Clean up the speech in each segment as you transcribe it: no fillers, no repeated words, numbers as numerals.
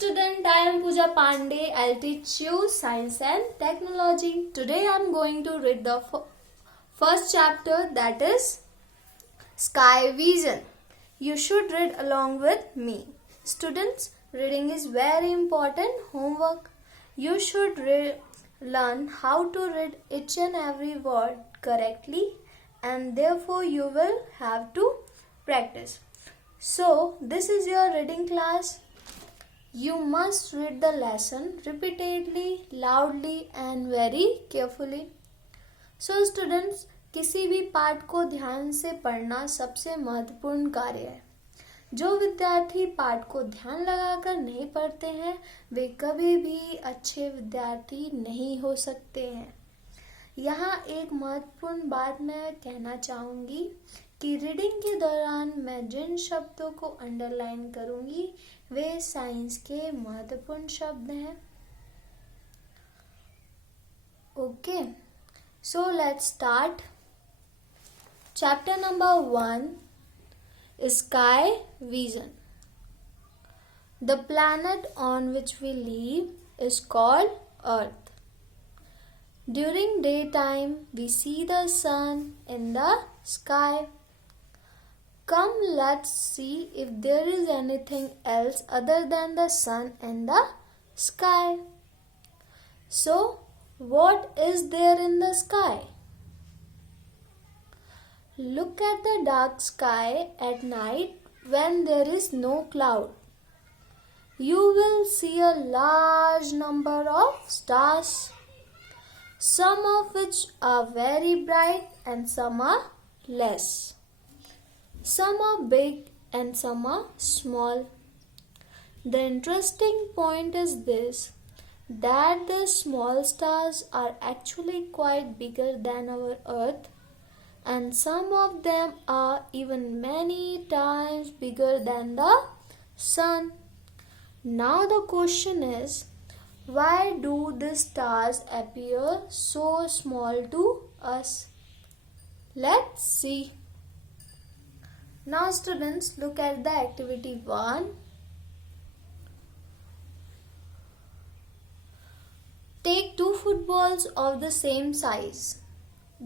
student, I am Pooja Pandey. I'll teach you science and technology. Today I am going to read the first chapter, that is Sky Vision. You should read along with me. Students, reading is very important homework. You should learn how to read each and every word correctly, and therefore you will have to practice. So, this is your reading class. You must read the lesson repeatedly, loudly and very carefully. So students, किसी भी पाठ को ध्यान से पढ़ना सबसे महत्वपूर्ण कार्य है. जो विद्यार्थी पाठ को ध्यान लगाकर नहीं पढ़ते हैं वे कभी भी अच्छे विद्यार्थी नहीं हो सकते हैं. यहाँ एक महत्वपूर्ण बात मैं कहना चाहूँगी कि रीडिंग के दौरान मैं जिन शब्दों को अंडरलाइन करूँगी वे साइंस के महत्वपूर्ण शब्द हैं. Okay, so let's start. Chapter number 1, sky vision. The planet on which we live is called Earth. During daytime, we see the sun in the sky. Come, let's see if there is anything else other than the sun and the sky. So, what is there in the sky? Look at the dark sky at night when there is no cloud. You will see a large number of stars, some of which are very bright and some are less. Some are big and some are small. The interesting point is this, that the small stars are actually quite bigger than our Earth, and some of them are even many times bigger than the sun. Now the question is, why do these stars appear so small to us? Let's see. Now students, look at the activity 1. Take 2 footballs of the same size.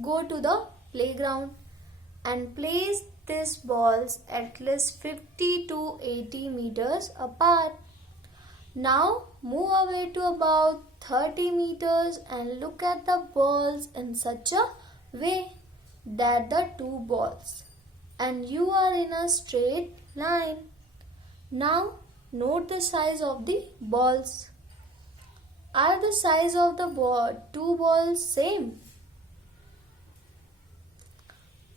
Go to the playground and place these balls at least 50 to 80 meters apart. Now move away to about 30 meters and look at the balls in such a way that the 2 balls and you are in a straight line. Now note the size of the balls. Are the size of the 2 balls same?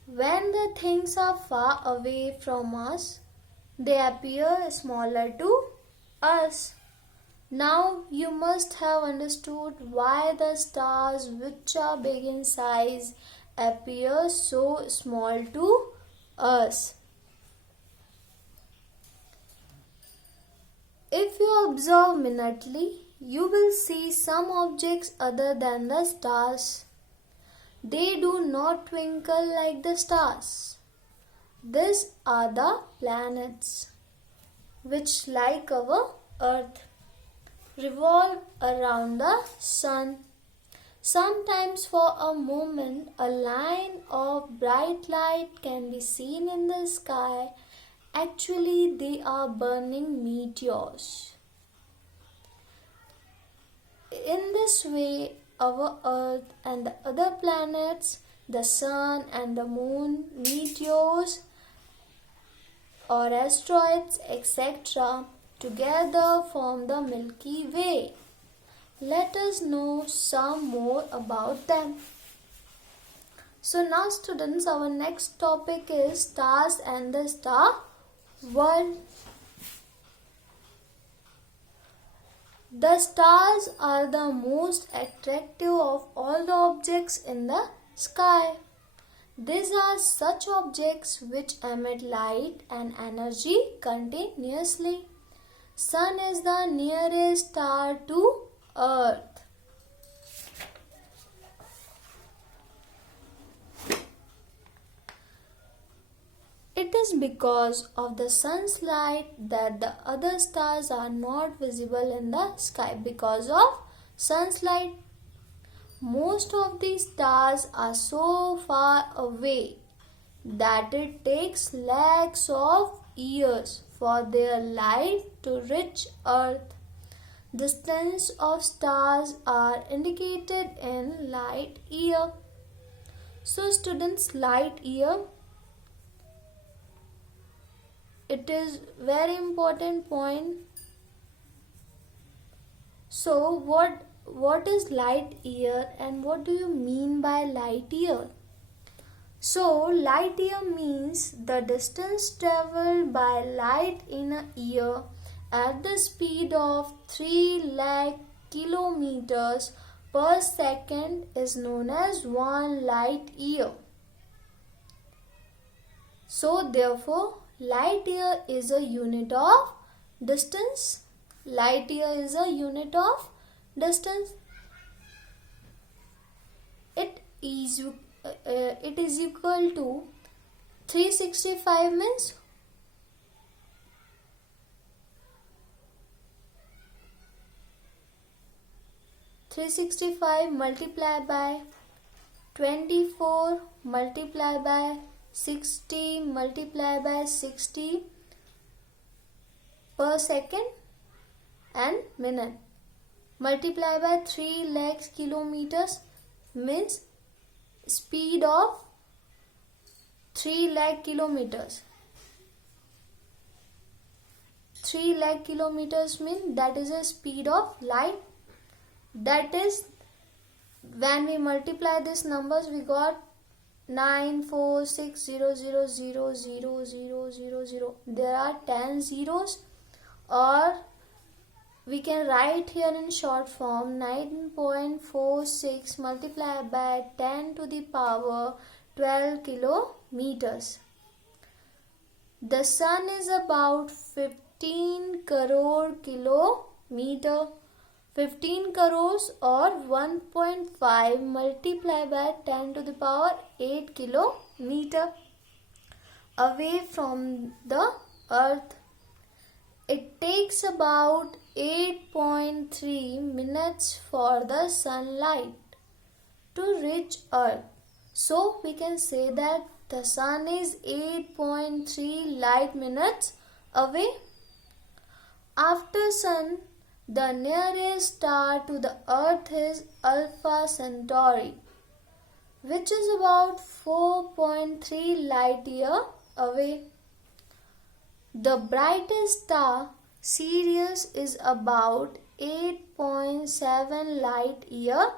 When the things are far away from us, they appear smaller to us. Now you must have understood why the stars which are big in size appear so small to us. If you observe minutely, you will see some objects other than the stars. They do not twinkle like the stars. These are the planets, which, like our Earth, revolve around the sun. Sometimes for a moment a line of bright light can be seen in the sky. Actually, they are burning meteors. In this way, our Earth and the other planets, the sun and the moon, meteors or asteroids, etc., together form the Milky Way. Let us know some more about them. So now students, our next topic is stars and the star world. The stars are the most attractive of all the objects in the sky. These are such objects which emit light and energy continuously. Sun is the nearest star to Earth. It is because of the sun's light that the other stars are not visible in the sky. Because of sun's light, most of these stars are so far away that it takes lakhs of years for their light to reach Earth. Distance of stars are indicated in light year. So students, light year, it is very important point. So what is light year and what do you mean by light year? So light year means the distance traveled by light in a year at the speed of 3 lakh kilometers per second is known as 1 light year. So therefore, light year is a unit of distance. Light year is a unit of distance. It is equal to 365 means 365 multiplied by 24 multiplied by 60 multiplied by 60 per second and minute multiplied by 3 lakhs kilometers means speed of 3 lakh kilometers. 3 lakh kilometers mean that is a speed of light. That is, when we multiply these numbers, we got 946000000. There are 10 zeros, or we can write here in short form 9.46 multiplied by 10 to the power 12 kilometers. The sun is about 15 crore kilometer. 15 crores or 1.5 multiplied by 10 to the power 8 kilometer away from the earth. It takes about 8.3 minutes for the sunlight to reach earth. So we can say that the sun is 8.3 light minutes away. After sun, the nearest star to the earth is Alpha Centauri, which is about 4.3 light year away. The brightest star, Sirius, is about 8.7 light year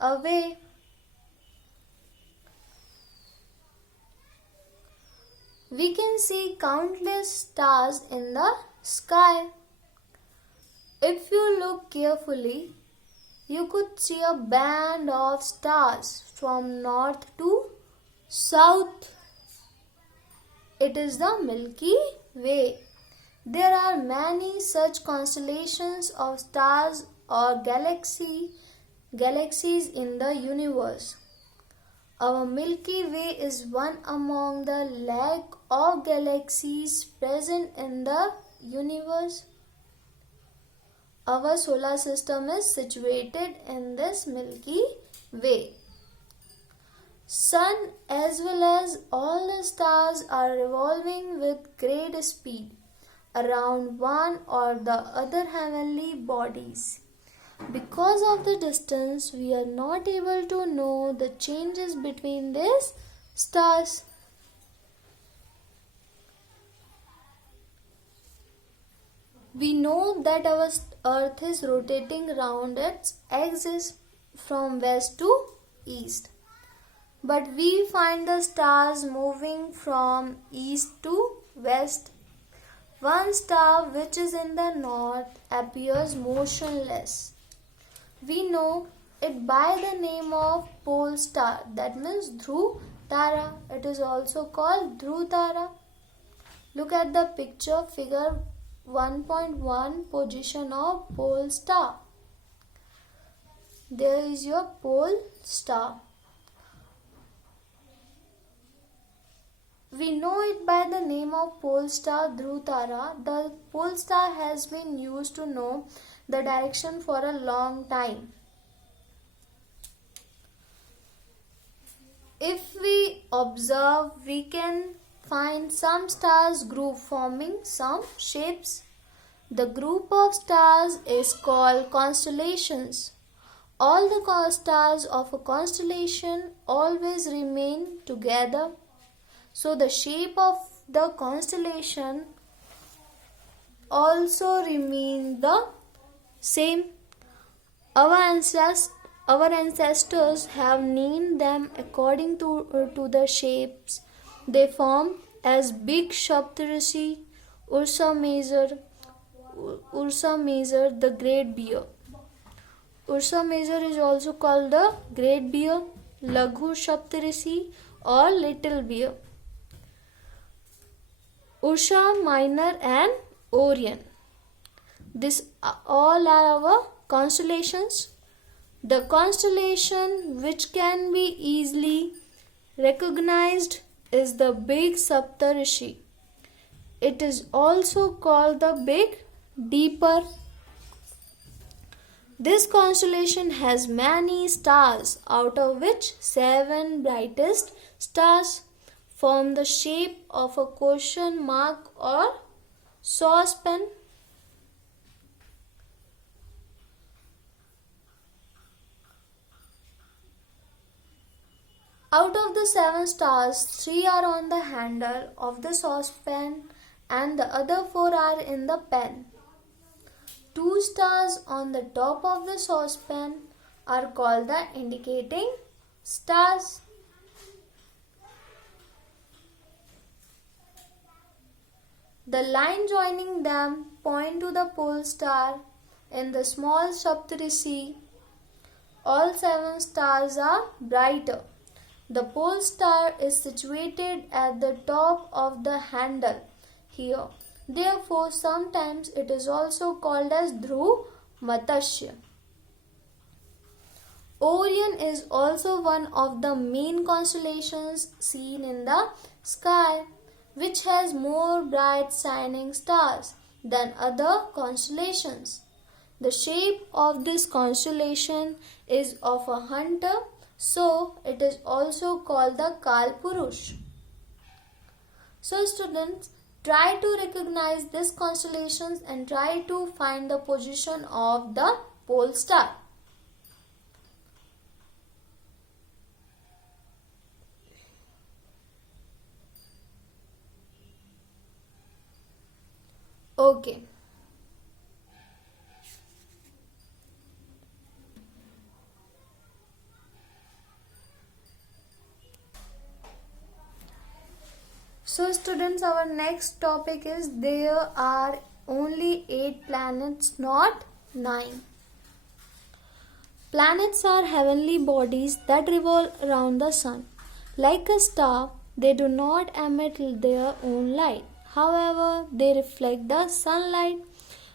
away. We can see countless stars in the sky. If you look carefully, you could see a band of stars from north to south. It is the Milky Way. There are many such constellations of stars or galaxies in the universe. Our Milky Way is one among the lakh of galaxies present in the universe. Our solar system is situated in this Milky Way. Sun as well as all the stars are revolving with great speed around one or the other heavenly bodies. Because of the distance, we are not able to know the changes between these stars. We know that our earth is rotating around its axis from west to east. But we find the stars moving from east to west. One star which is in the north appears motionless. We know it by the name of pole star, that means Dhruv Tara. It is also called Dhruv Tara. Look at the picture, figure 1.1, position of pole star. There is your pole star. We know it by the name of pole star Dhrutara. The pole star has been used to know the direction for a long time. If we observe, we can find some stars group forming some shapes. The group of stars is called constellations. All the stars of a constellation always remain together. So the shape of the constellation also remains the same. Our ancestors have named them according to the shapes they form as Big Saptarishi, Ursa Major, the Great Bear. Ursa Major is also called the Great Bear, Laghu Saptarishi or Little Bear. Ursa Minor and Orion. These all are our constellations. The constellation which can be easily recognized is the Big Saptarishi. It is also called the Big Dipper. This constellation has many stars, out of which 7 brightest stars form the shape of a question mark or saucepan. Out of the 7 stars, 3 are on the handle of the saucepan and the other 4 are in the pan. 2 stars on the top of the saucepan are called the indicating stars. The line joining them point to the pole star in the small Saptarishi. All 7 stars are brighter. The pole star is situated at the top of the handle here. Therefore, sometimes it is also called as Dhruv Matsya. Orion is also one of the main constellations seen in the sky, which has more bright shining stars than other constellations. The shape of this constellation is of a hunter, so it is also called the Kalpurush. So students, try to recognize these constellations and try to find the position of the pole star. Okay. So students, our next topic is there are only 8 planets, not 9. Planets are heavenly bodies that revolve around the sun. Like a star, they do not emit their own light. However, they reflect the sunlight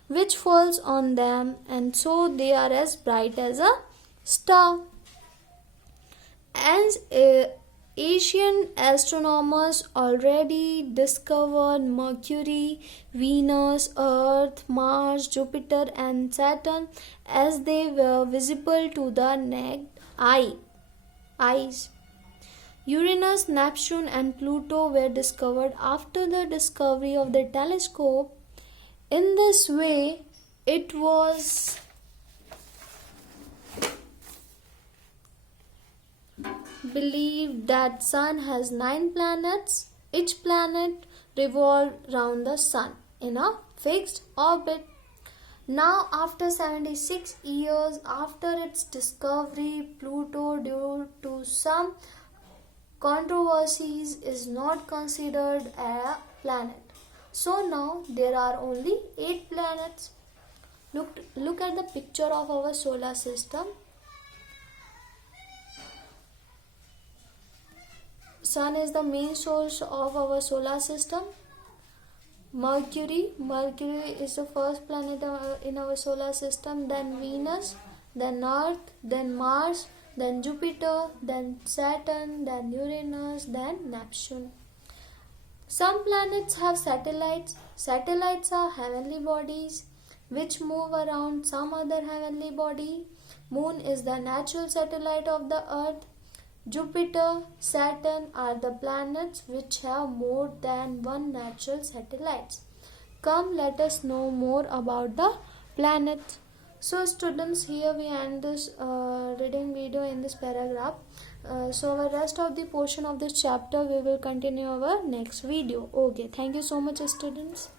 which falls on them, and so they are as bright as a star. As Asian astronomers already discovered Mercury, Venus, Earth, Mars, Jupiter and Saturn as they were visible to the naked eyes. Uranus, Neptune and Pluto were discovered after the discovery of the telescope. In this way, it was believed that sun has 9 planets. Each planet revolves around the sun in a fixed orbit. Now, after 76 years after its discovery, Pluto, due to some controversies, is not considered a planet. So now there are only 8 planets. Look at the picture of our solar system. Sun is the main source of our solar system. Mercury is the first planet in our solar system, then Venus, then Earth, then Mars, then Jupiter, then Saturn, then Uranus, then Neptune. Some planets have satellites. Satellites are heavenly bodies which move around some other heavenly body. Moon is the natural satellite of the earth. Jupiter, Saturn are the planets which have more than one natural satellite. Come, let us know more about the planets. So students, here we end this reading video in this paragraph. So the rest of the portion of this chapter we will continue our next video. Okay, thank you so much students.